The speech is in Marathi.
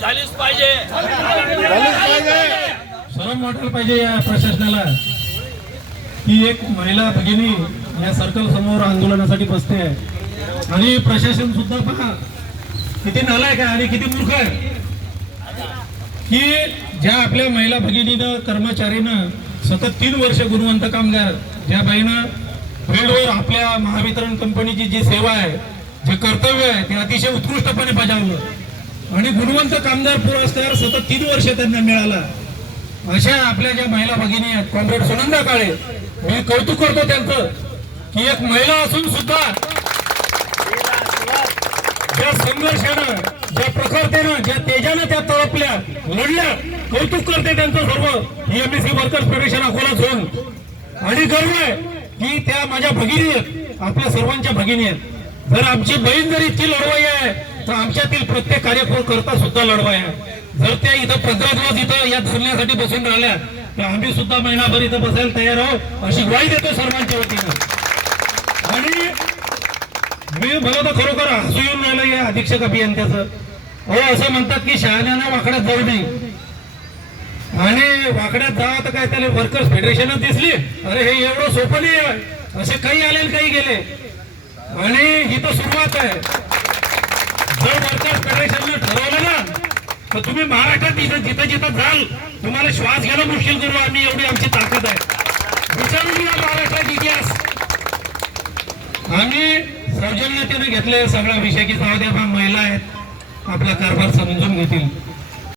झालीच पाहिजे. शरम वाटायला पाहिजे या प्रशासनाला की एक महिला भगिनी या सर्कल समोर आंदोलनासाठी बसते आहे. आणि प्रशासन सुद्धा पहा किती नालायक आहे आणि किती मूर्ख आहे. की ज्या आपल्या महिला भगिनीनं कर्मचारीनं सतत तीन वर्ष गुणवंत कामगार ज्या बाईनं फील्डवर आपल्या महावितरण कंपनीची जी सेवा आहे जे कर्तव्य आहे ते अतिशय उत्कृष्टपणे बजावलं. आणि गुणवंत कामगार पुरस्कार सतत तीन वर्ष त्यांना मिळाला. अशा आपल्या ज्या महिला भगिनी आहेत कॉम्रेड सुनंदा काळे मी कौतुक करतो त्यांचं की एक महिला असून सुद्धा ज्या संघर्षानं ज्या प्रखरतेनं ज्या तेजानं त्या तळपल्या लढल्या कौतुक करते त्यांचं सर्व. MSC workers federation Akola zone आणि गर्व आहे की त्या माझ्या भगिनी आहेत आपल्या सर्वांच्या भगिनी आहेत. जर आमची बहीण जर इतकी लढवाई आहे तर आमच्यातील प्रत्येक कार्यकर्ता सुद्धा लढवाया. जर त्या इथं पंधरा दिवस इथं या धरण्यासाठी बसून राहिल्या तर आम्ही सुद्धा महिनाभर इथं बसायला तयार आहोत अशी ग्वाही देतो सर्वांच्या वतीनं. आणि मी मला तर खरोखर हसू येऊन राहिलं या अधीक्षक अभियंत्याचं. हो असं म्हणतात की शहाण्यानं वाकड्यात जाऊ नये. आणि वाकड्यात जा तर काय त्याला वर्कर्स फेडरेशनच दिसली. अरे हे एवढं सोपं नाही असे काही आले काही गेले. आणि ही तर सुरुवात आहे जर वर्कर्स फेडरेशननं ठरवलं ना तर तुम्ही महाराष्ट्रात इथं जिथं जिथं जाल तुम्हाला श्वास घेणं मुश्किल करू आम्ही एवढी आमची ताकद आहे. विचारून घ्या महाराष्ट्रात इतिहास. आम्ही सौजन्यतेने घेतले सगळा विषय की जाऊ द्या बा महिला आहेत. आपला कारभार समजून घेतील.